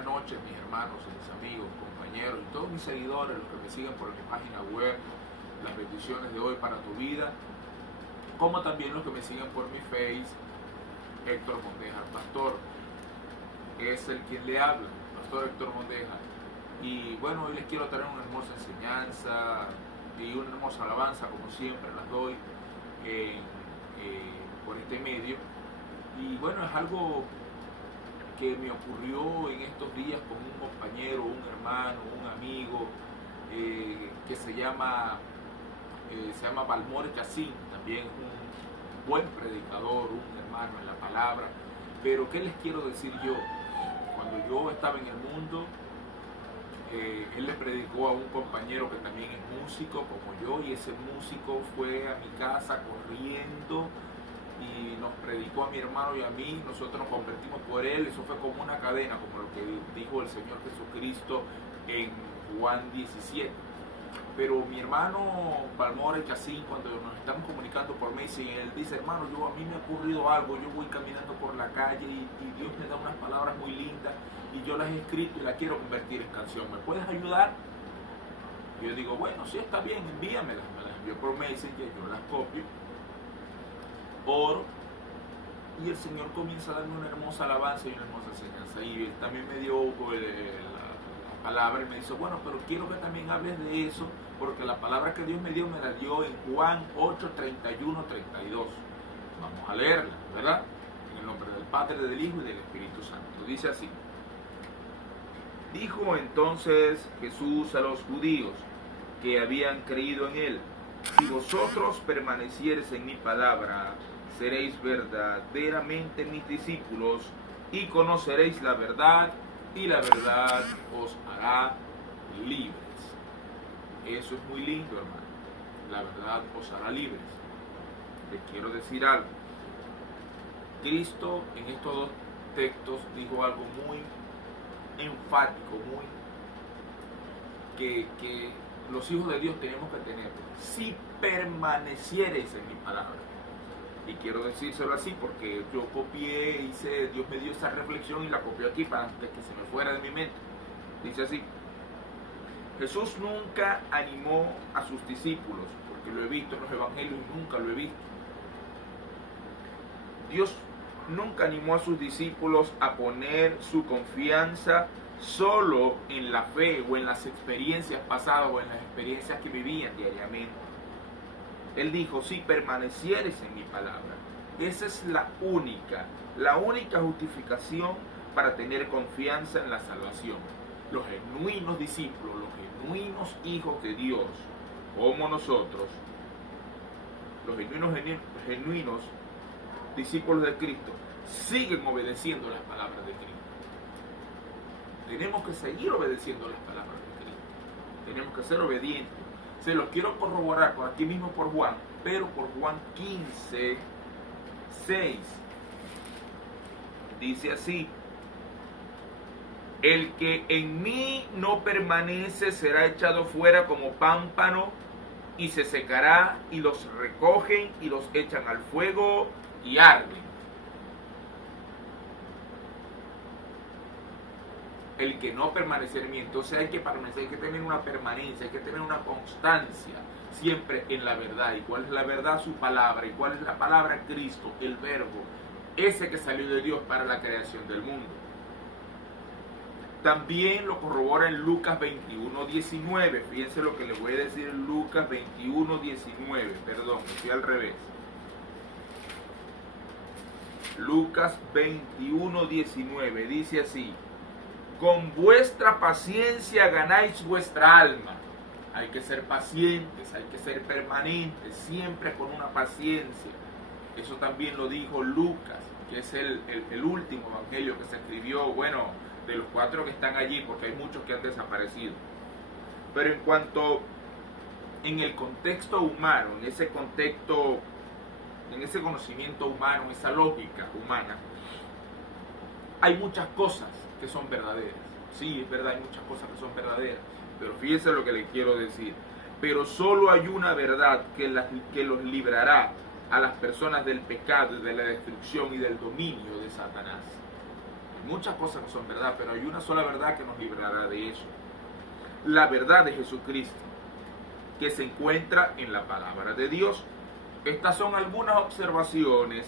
buenas noches, mis hermanos, mis amigos, compañeros y todos mis seguidores, los que me siguen por mi página web, las bendiciones de hoy para tu vida, como también los que me siguen por mi Face, Héctor Mondeja, pastor, es el quien le habla, pastor Héctor Mondeja. Y bueno, hoy les quiero traer una hermosa enseñanza y una hermosa alabanza, como siempre las doy por este medio. Y bueno, es algo que me ocurrió en estos días con un compañero, un hermano, un amigo que se llama Balmore Chacín, también un buen predicador, un hermano en la palabra. Pero ¿qué les quiero decir yo? Cuando yo estaba en el mundo, él le predicó a un compañero que también es músico como yo, y ese músico fue a mi casa corriendo y nos predicó a mi hermano y a mí. Nosotros nos convertimos por él. Eso fue como una cadena, como lo que dijo el Señor Jesucristo en Juan 17. Pero mi hermano Balmore Chacín, cuando nos estamos comunicando por Messenger, él dice: hermano, a mí me ha ocurrido algo. Yo voy caminando por la calle y Dios me da unas palabras muy lindas y yo las he escrito y las quiero convertir en canción. ¿Me puedes ayudar? Y yo digo: bueno, sí, está bien, envíamelas. Me las envió por Messenger, yo las copio, oro, y el Señor comienza a darme una hermosa alabanza y una hermosa enseñanza. Y él también me dio la palabra y me dice: bueno, pero quiero que también hables de eso, porque la palabra que Dios me la dio en Juan 8, 31, 32. Vamos a leerla, ¿verdad? En el nombre del Padre, del Hijo y del Espíritu Santo. Dice así: dijo entonces Jesús a los judíos que habían creído en él: si vosotros permaneciereis en mi palabra, seréis verdaderamente mis discípulos y conoceréis la verdad, y la verdad os hará libres. Eso es muy lindo, hermano. La verdad os hará libres. Les quiero decir algo. Cristo en estos dos textos dijo algo muy enfático, que los hijos de Dios tenemos que tener: si permaneciereis en mi palabra. Y quiero decírselo así porque yo copié, Dios me dio esa reflexión y la copié aquí para antes que se me fuera de mi mente. Dice así: Jesús nunca animó a sus discípulos, porque lo he visto en los evangelios y nunca lo he visto. Dios nunca animó a sus discípulos a poner su confianza solo en la fe o en las experiencias pasadas o en las experiencias que vivían diariamente. Él dijo: si permanecieres en mi palabra. Esa es la única justificación para tener confianza en la salvación. Los genuinos discípulos, los genuinos hijos de Dios, como nosotros, los genuinos discípulos de Cristo, siguen obedeciendo las palabras de Cristo. Tenemos que seguir obedeciendo las palabras de Cristo. Tenemos que ser obedientes. Se los quiero corroborar por aquí mismo por Juan, pero por Juan 15, 6. Dice así: el que en mí no permanece será echado fuera como pámpano y se secará, y los recogen y los echan al fuego y arden. El que no permanecer en mí. Entonces hay que permanecer, hay que tener una permanencia, hay que tener una constancia siempre en la verdad. ¿Y cuál es la verdad? Su palabra. ¿Y cuál es la palabra? Cristo, el verbo, ese que salió de Dios para la creación del mundo. También lo corrobora en Lucas 21, 19. Fíjense lo que les voy a decir en Lucas 21, 19. Perdón, estoy al revés. Lucas 21, 19. Dice así: con vuestra paciencia ganáis vuestra alma. Hay que ser pacientes, hay que ser permanentes, siempre con una paciencia. Eso también lo dijo Lucas, que es el último evangelio que se escribió, bueno, de los 4 que están allí, porque hay muchos que han desaparecido. Pero en cuanto en el contexto humano, en ese contexto, en ese conocimiento humano, en esa lógica humana, hay muchas cosas que son verdaderas. Sí, es verdad, hay muchas cosas que son verdaderas, pero fíjense lo que les quiero decir. Pero solo hay una verdad que los librará a las personas del pecado y de la destrucción y del dominio de Satanás. Muchas cosas no son verdad, pero hay una sola verdad que nos librará de eso. La verdad de Jesucristo, que se encuentra en la palabra de Dios. Estas son algunas observaciones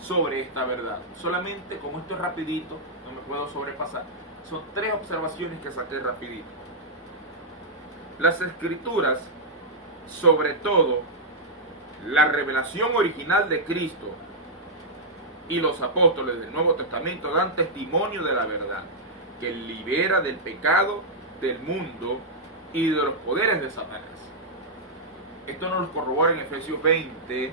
sobre esta verdad. Solamente, como esto es rapidito, no me puedo sobrepasar. Son 3 observaciones que saqué rapidito. Las Escrituras, sobre todo la revelación original de Cristo y los apóstoles del Nuevo Testamento, dan testimonio de la verdad, que libera del pecado, del mundo y de los poderes de Satanás. Esto nos lo corrobora en Efesios 20.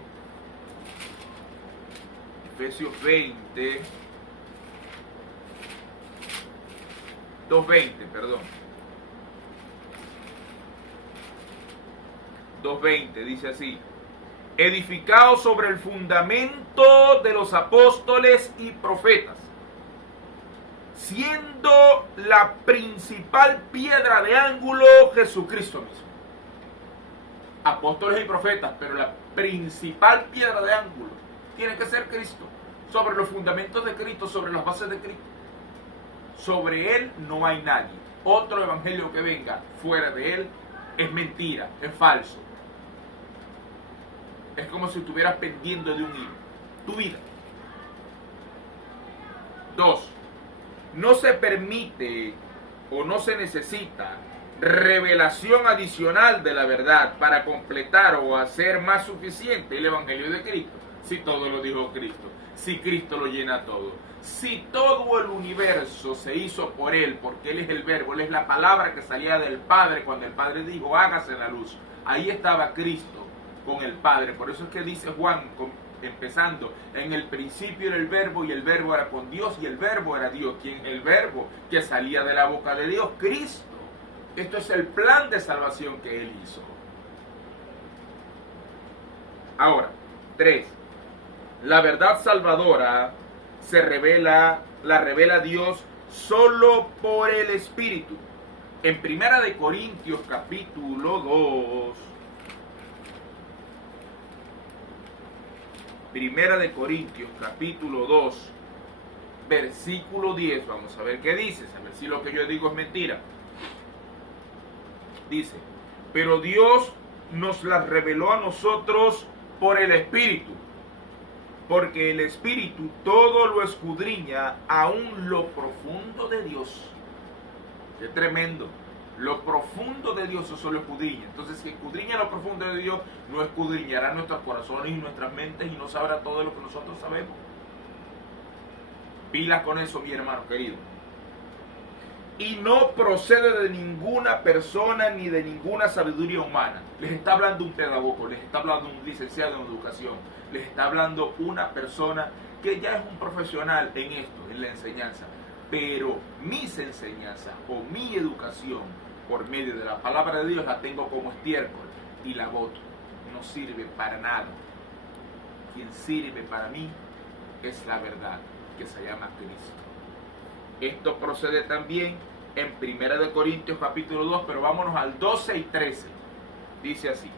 Efesios 20. 2:20, perdón. 2:20 dice así: edificado sobre el fundamento de los apóstoles y profetas, siendo la principal piedra de ángulo Jesucristo mismo. Apóstoles y profetas, pero la principal piedra de ángulo tiene que ser Cristo, sobre los fundamentos de Cristo, sobre las bases de Cristo. Sobre Él no hay nadie. Otro evangelio que venga fuera de Él es mentira, es falso. Es como si estuvieras pendiendo de un hilo. Tu vida. 2. No se permite o no se necesita revelación adicional de la verdad para completar o hacer más suficiente el evangelio de Cristo. Si todo lo dijo Cristo, si Cristo lo llena todo, si todo el universo se hizo por Él, porque Él es el verbo, Él es la palabra que salía del Padre cuando el Padre dijo hágase la luz. Ahí estaba Cristo con el Padre. Por eso es que dice Juan, empezando, en el principio era el verbo y el verbo era con Dios y el verbo era Dios. ¿Quién? El verbo que salía de la boca de Dios, Cristo. Esto es el plan de salvación que Él hizo. Ahora, 3. La verdad salvadora la revela Dios solo por el Espíritu. En 1 de Corintios capítulo 2. 1 de Corintios capítulo 2, versículo 10. Vamos a ver qué dice. A ver si lo que yo digo es mentira. Dice: pero Dios nos las reveló a nosotros por el Espíritu, porque el Espíritu todo lo escudriña, aún lo profundo de Dios. Qué tremendo. Lo profundo de Dios eso lo escudriña. Entonces, si escudriña lo profundo de Dios, no escudriñará nuestros corazones y nuestras mentes y no sabrá todo lo que nosotros sabemos. Pilas con eso, mi hermano querido. Y no procede de ninguna persona ni de ninguna sabiduría humana. Les está hablando un pedagogo, les está hablando un licenciado en educación, les está hablando una persona que ya es un profesional en esto, en la enseñanza. Pero mis enseñanzas o mi educación por medio de la palabra de Dios la tengo como estiércol y la boto. No sirve para nada. Quien sirve para mí es la verdad, que se llama Cristo. Esto procede también en 1 de Corintios capítulo 2, pero vámonos al 12 y 13. Dice así: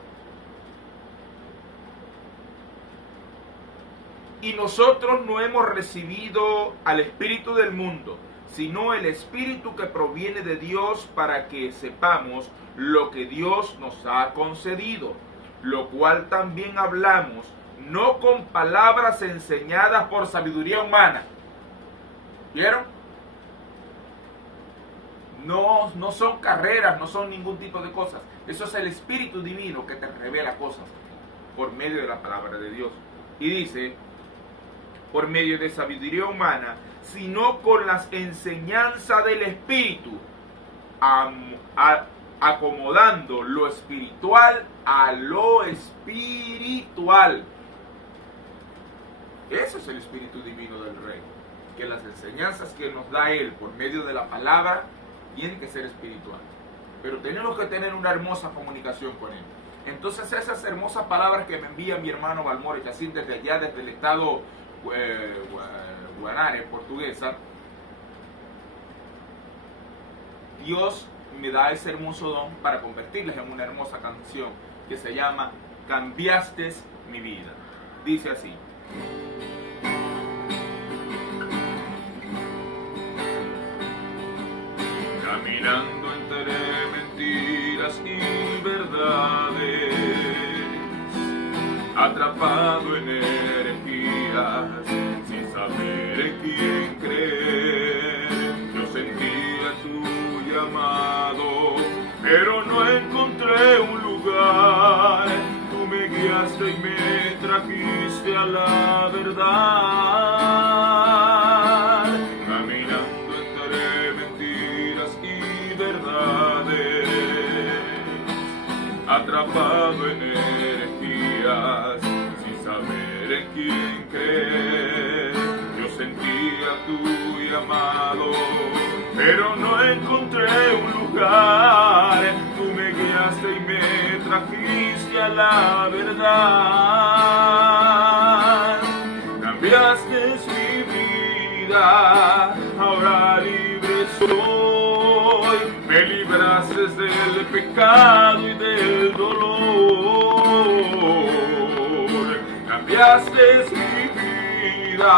y nosotros no hemos recibido al espíritu del mundo, sino el Espíritu que proviene de Dios, para que sepamos lo que Dios nos ha concedido, lo cual también hablamos, no con palabras enseñadas por sabiduría humana. ¿Vieron? No son carreras, no son ningún tipo de cosas. Eso es el Espíritu Divino que te revela cosas por medio de la palabra de Dios. Y dice, por medio de sabiduría humana, sino con las enseñanzas del Espíritu, acomodando lo espiritual a lo espiritual. Ese es el Espíritu Divino del Rey, que las enseñanzas que nos da Él por medio de la palabra tienen que ser espiritual. Pero tenemos que tener una hermosa comunicación con Él. Entonces esas hermosas palabras que me envía mi hermano Balmore Chacín desde allá, desde el estado Guanare, portuguesa, Dios me da ese hermoso don para convertirlas en una hermosa canción que se llama Cambiaste mi vida. Dice así: caminando entre mentiras y verdades, atrapado en herejías, sin saber en quién creer. Yo sentía tu llamado, pero no encontré un lugar. Tú me guiaste y me trajiste a la verdad. Caminando entre mentiras y verdades, atrapado en herejías, sin saber en quién creer. Yo sentía tu llamado, pero no encontré un lugar. Tú me guiaste y me trajiste a la verdad. Cambiaste mi vida, ahora libre soy. Me libraste del pecado y del dolor. Cambiaste mi vida,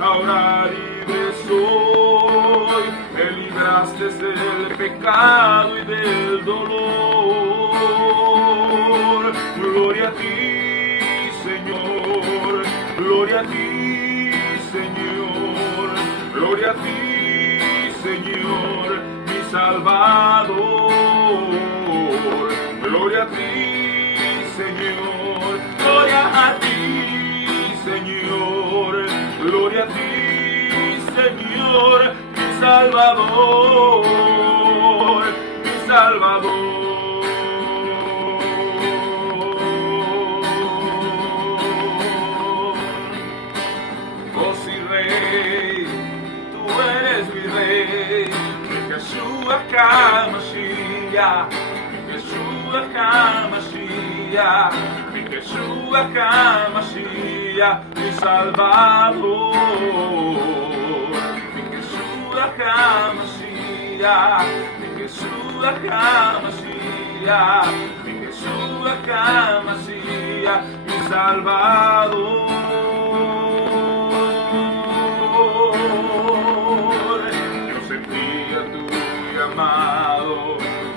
ahora libre soy. Me libraste del pecado y del dolor. Gloria a ti, Señor. Gloria a ti, Señor. Gloria a ti, Señor, mi Salvador. Gloria a ti, Señor. Gloria a ti, Señor. Gloria a ti, Señor, mi Salvador. Mi Salvador. Yeshua HaMashiach, Yeshua HaMashiach, Yeshua HaMashiach, mi Salvador. Yeshua HaMashiach, Yeshua HaMashiach, Yeshua HaMashiach, mi Salvador.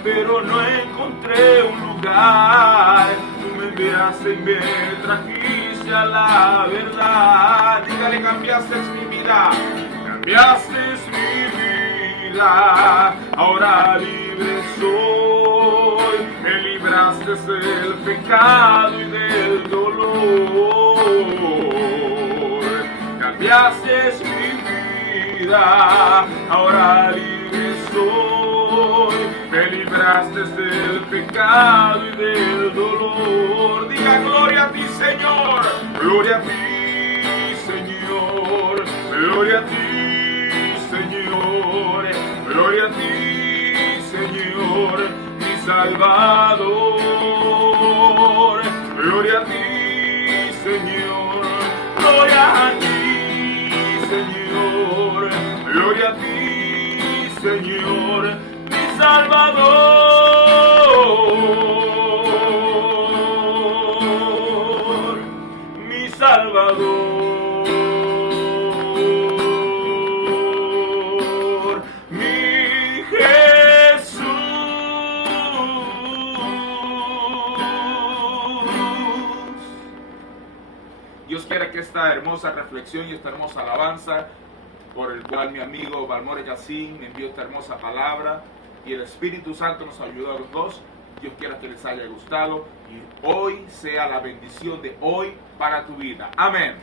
Pero no encontré un lugar. Tú me enviaste y me trajiste a la verdad. Dígale, cambiaste mi vida, cambiaste mi vida. Ahora libre soy. Me libraste del pecado y del dolor. Cambiaste mi vida, ahora libre soy. Me libraste del pecado y del dolor. Diga, gloria a ti, Señor. Gloria a ti, Señor. Gloria a ti, Señor. Gloria a ti, Señor, mi Salvador. Gloria a ti, Señor. Gloria a ti, Señor. Gloria a ti, Señor, mi Salvador. Mi Salvador. Mi Jesús. Dios quiera que esta hermosa reflexión y esta hermosa alabanza, por el cual mi amigo Balmore Yacine me envió esta hermosa palabra, y el Espíritu Santo nos ayudó a los dos. Dios quiera que les haya gustado y hoy sea la bendición de hoy para tu vida. Amén.